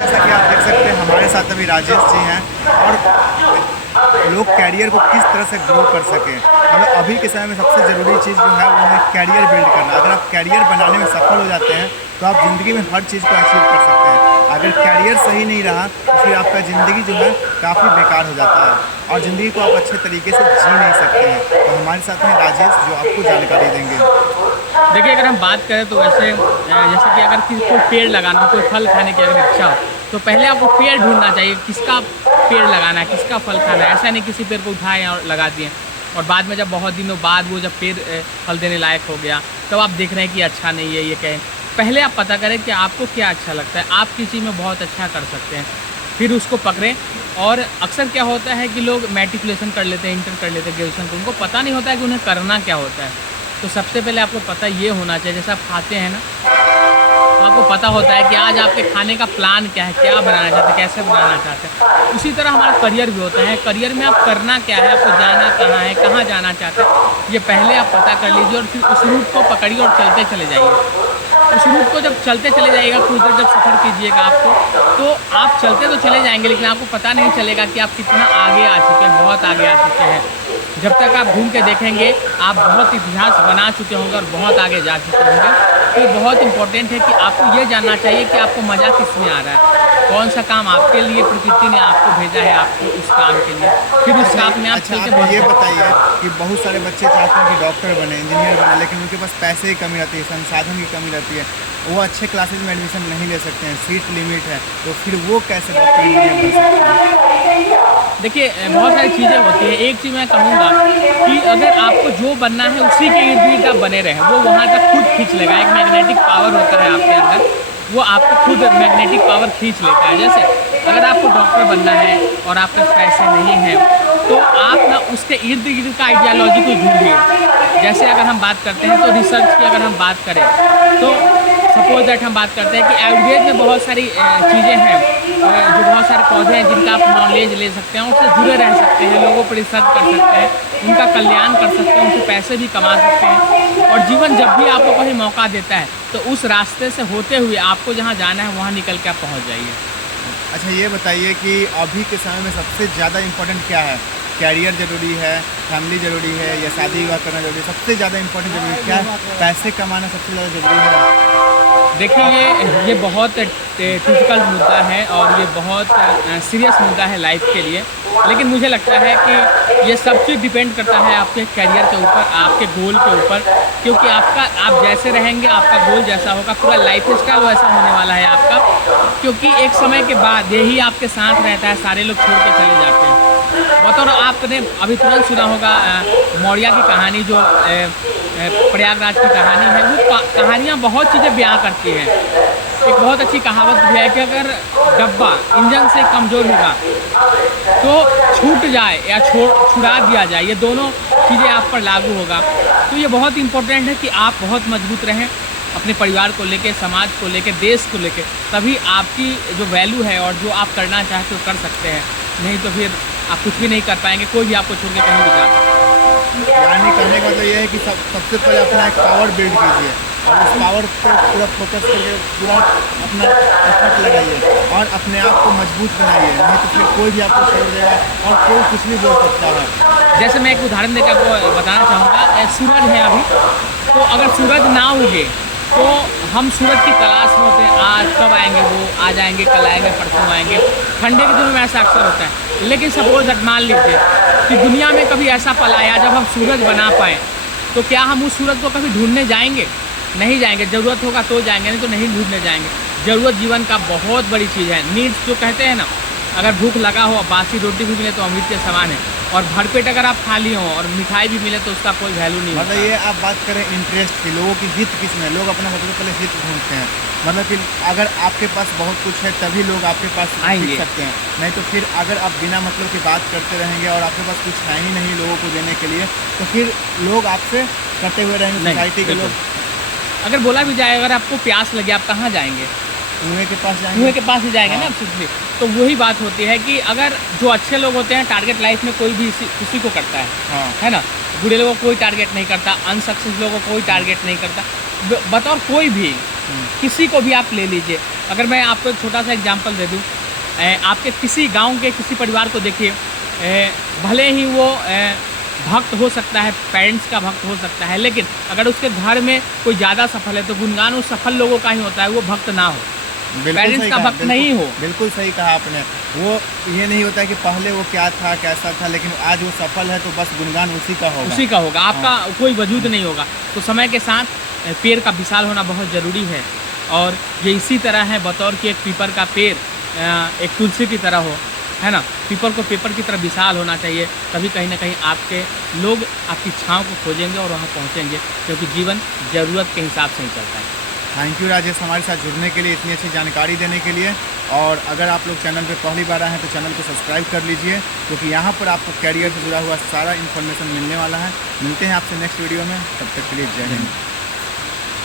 जैसा कि आप देख सकते हैं हमारे साथ अभी राजेश जी हैं और लोग कैरियर को किस तरह से ग्रो कर सकें। मतलब अभी के समय में सबसे ज़रूरी चीज़ जो है वो है कैरियर बिल्ड करना। अगर आप कैरियर बनाने में सफल हो जाते हैं तो आप ज़िंदगी में हर चीज़ को अचीव कर सकते हैं। अगर कैरियर सही नहीं रहा तो फिर आपका ज़िंदगी जो है काफ़ी बेकार हो जाता है और ज़िंदगी को आप अच्छे तरीके से जी नहीं सकते हैं। तो हमारे साथ हैं राजेश जो आपको जानकारी देंगे। देखिए, अगर हम बात करें तो वैसे जैसे कि अगर किसी को पेड़ लगाना हो, कोई फल खाने की अगर इच्छा हो तो पहले आपको पेड़ ढूंढना चाहिए, किसका पेड़ लगाना है, किसका फल खाना है। ऐसा नहीं किसी पेड़ को उठाएं और लगा दिए और बाद में जब बहुत दिनों बाद वो जब पेड़ फल देने लायक हो गया तब आप देख रहे हैं कि अच्छा नहीं है, ये कहें। पहले आप पता करें कि आपको क्या अच्छा लगता है, आप किसी चीज़ में बहुत अच्छा कर सकते हैं, फिर उसको पकड़ें। और अक्सर क्या होता है कि लोग मैट्रिकुलेशन कर लेते हैं, इंटर कर लेते हैं, ग्रेजुएशन को, उनको पता नहीं होता है कि उन्हें करना क्या होता है। तो सबसे पहले आपको पता ये होना चाहिए, जैसे आप खाते हैं ना, तो आपको पता होता है कि आज आपके खाने का प्लान क्या है, क्या बनाना चाहते हैं, कैसे बनाना चाहते हैं। उसी तरह हमारा करियर भी होता है। करियर में आप करना क्या है, आपको जाना कहाँ है, कहाँ जाना चाहते हैं, ये पहले आप पता कर लीजिए और फिर उस रूट को पकड़िए और चलते चले जाइए। उस रूट को जब चलते चले जाइएगा, कुछ देर जब सफ़र कीजिएगा आपको, तो आप चलते तो चले जाएंगे लेकिन आपको पता नहीं चलेगा कि आप कितना आगे आ चुके हैं, बहुत आगे आ चुके हैं। जब तक आप घूम के देखेंगे आप बहुत इतिहास बना चुके होंगे और बहुत आगे जा चुके होंगे। तो ये बहुत इंपॉर्टेंट है कि आपको ये जानना चाहिए कि आपको मज़ा किस में आ रहा है, कौन सा काम आपके लिए प्रकृति ने आपको भेजा है आपको उस काम के लिए, फिर उस काम में आप अच्छा, चल के आप ये बहुत। बताइए कि बहुत सारे बच्चे चाहते हैं कि डॉक्टर बने, इंजीनियर बने, लेकिन उनके पास पैसे की कमी रहती है, संसाधन की कमी रहती है, वो अच्छे क्लासेज में एडमिशन नहीं ले सकते हैं, सीट लिमिट है, तो फिर वो कैसे डॉक्टर इंजीनियर बन सकते हैं? देखिए, बहुत सारी चीज़ें होती हैं। एक चीज़ मैं कहूँगा कि अगर आपको जो बनना है उसी के इर्द गिर्द आप बने रहें, वो वहाँ तक खुद खींच लेगा। एक मैग्नेटिक पावर होता है आपके अंदर, वो आपको खुद मैग्नेटिक पावर खींच लेता है। जैसे अगर आपको डॉक्टर बनना है और आपके पास पैसे नहीं हैं तो आप ना उसके इर्द गिर्द का आइडियालॉजी को ढूंढिए। जैसे अगर हम बात करते हैं तो रिसर्च की अगर हम बात करें तो सपोज दैट हम बात करते हैं कि आयुर्वेद में बहुत सारी चीज़ें हैं, जो बहुत सारे पौधे हैं जिनका आप नॉलेज ले सकते हैं, उससे जुड़े रह सकते हैं, लोगों पर रिसर्च कर सकते हैं, उनका कल्याण कर सकते हैं, उनसे पैसे भी कमा सकते हैं। और जीवन जब भी आपको कहीं मौका देता है तो उस रास्ते से होते हुए आपको जहाँ जाना है वहाँ निकल के आप पहुँच जाइए। अच्छा, ये बताइए कि अभी के समय में सबसे ज़्यादा इम्पोर्टेंट क्या है? कैरियर ज़रूरी है, फैमिली ज़रूरी है या शादी विवाह करना ज़रूरी है? सबसे ज़्यादा इम्पोर्टेंट ज़रूरी है क्या है? पैसे कमाना सबसे ज़्यादा ज़रूरी है? देखिए, ये बहुत डिफ़िकल्ट मुद्दा है और ये बहुत सीरियस मुद्दा है लाइफ के लिए। लेकिन मुझे लगता है कि ये सब चीज़ डिपेंड करता है आपके करियर के ऊपर, आपके गोल के ऊपर, क्योंकि आप जैसे रहेंगे, आपका गोल जैसा होगा, पूरा लाइफ़स्टाइल वैसा होने वाला है आपका। क्योंकि एक समय के बाद यही आपके साथ रहता है, सारे लोग छोड़ के चले जाते हैं। बतौर आपने अभी तुरंत सुना होगा मौर्य की कहानी, जो प्रयागराज की कहानी है, वो कहानियाँ बहुत चीज़ें बयां करती हैं। एक बहुत अच्छी कहावत भी है कि अगर डब्बा इंजन से कमज़ोर होगा तो छूट जाए या छुड़ा दिया जाए, ये दोनों चीज़ें आप पर लागू होगा। तो ये बहुत इम्पोर्टेंट है कि आप बहुत मजबूत रहें अपने परिवार को लेके, समाज को लेके, देश को लेके, तभी आपकी जो वैल्यू है और जो आप करना चाहते हो कर सकते हैं। नहीं तो फिर आप कुछ भी नहीं कर पाएंगे, कोई भी आपको छोड़ के कहीं भी जा सकता है। यानी करने का मतलब ये है कि सबसे पहले अपना एक पावर बिल्ड कीजिए और उस पावर पे पूरा फोकस करके पूरा अपना एफर्ट लगाइए और अपने आप को मजबूत बनाइए, नहीं तो फिर कोई भी आपको छोड़ देगा और कोई कुछ भी बोल सकता है। जैसे मैं एक उदाहरण देकर आपको बताना चाहूँगा, सूरज है अभी, तो अगर सूरज ना उगे तो हम सूरज की तलाश में होते हैं, आज कब आएंगे, वो आ जाएंगे, कल आएंगे, परसों आएंगे। ठंडे के दिनों में ऐसा अक्सर होता है। लेकिन सपोज मान लीजिए कि दुनिया में कभी ऐसा पल आया जब हम सूरज बना पाएँ, तो क्या हम उस सूरज को कभी ढूंढने जाएंगे? नहीं जाएंगे। ज़रूरत होगा तो जाएंगे, नहीं तो नहीं ढूंढने जाएंगे। ज़रूरत जीवन का बहुत बड़ी चीज़ है। नीड्स जो कहते हैं ना, अगर भूख लगा हो, बासी रोटी भी मिले तो अमृत के समान है, और भरपेट अगर आप खाली हो और मिठाई भी मिले तो उसका कोई वैल्यू नहीं होता। मतलब ये आप बात करें इंटरेस्ट की, लोगों की हित किस में, लोग अपना सबसे पहले हित ढूंढते हैं। मतलब कि अगर आपके पास बहुत कुछ है तभी लोग आपके पास आएंगे। टिक सकते हैं, नहीं तो फिर अगर आप बिना मतलब की बात करते रहेंगे और आपके पास कुछ है ही नहीं लोगों को देने के लिए, तो फिर लोग आपसे कटे हुए रहेंगे, नहीं, सोसाइटी के बिल्कुल। लोग अगर बोला भी जाए, अगर आपको प्यास लगे आप कहाँ जाएंगे? कुएं के पास कुएं जाएंगे। के पास ही जाएंगे हाँ। ना सीधे। तो वही बात होती है कि अगर जो अच्छे लोग होते हैं, टारगेट लाइफ में कोई भी किसी को करता हाँ। है ना। बुरे लोगों को कोई टारगेट नहीं करता, अनसक्सेस लोगों को कोई टारगेट नहीं करता। बतौर कोई भी किसी को भी आप ले लीजिए, अगर मैं आपको एक छोटा सा एग्जांपल दे दूं, आपके किसी गांव के किसी परिवार को देखिए, भले ही वो भक्त हो सकता है, पेरेंट्स का भक्त हो सकता है, लेकिन अगर उसके घर में कोई ज़्यादा सफल है तो गुणगान उस सफल लोगों का ही होता है, वो भक्त ना हो, पेरेंट्स का भक्त नहीं हो। बिल्कुल सही कहा आपने। वो ये नहीं होता है कि पहले वो क्या था, कैसा था, लेकिन आज वो सफल है तो बस गुणगान उसी का होगा, उसी का होगा, आपका कोई वजूद नहीं होगा। तो समय के साथ पेड़ का विशाल होना बहुत ज़रूरी है, और ये इसी तरह है बतौर कि एक पीपल का पेड़ एक तुलसी की तरह हो, है ना। पीपल को पेपर की तरह विशाल होना चाहिए, तभी कहीं ना कहीं आपके लोग आपकी छाँव को खोजेंगे और वहाँ पहुँचेंगे, क्योंकि जीवन ज़रूरत के हिसाब से ही चलता है। थैंक यू राजेश, हमारे साथ जुड़ने के लिए, इतनी अच्छी जानकारी देने के लिए। और अगर आप लोग चैनल पे पहली बार आए हैं तो चैनल को सब्सक्राइब कर लीजिए, क्योंकि यहाँ पर आपको कैरियर से जुड़ा हुआ सारा इन्फॉर्मेशन मिलने वाला है। मिलते हैं आपसे नेक्स्ट वीडियो में, तब तक के लिए जय हिंद।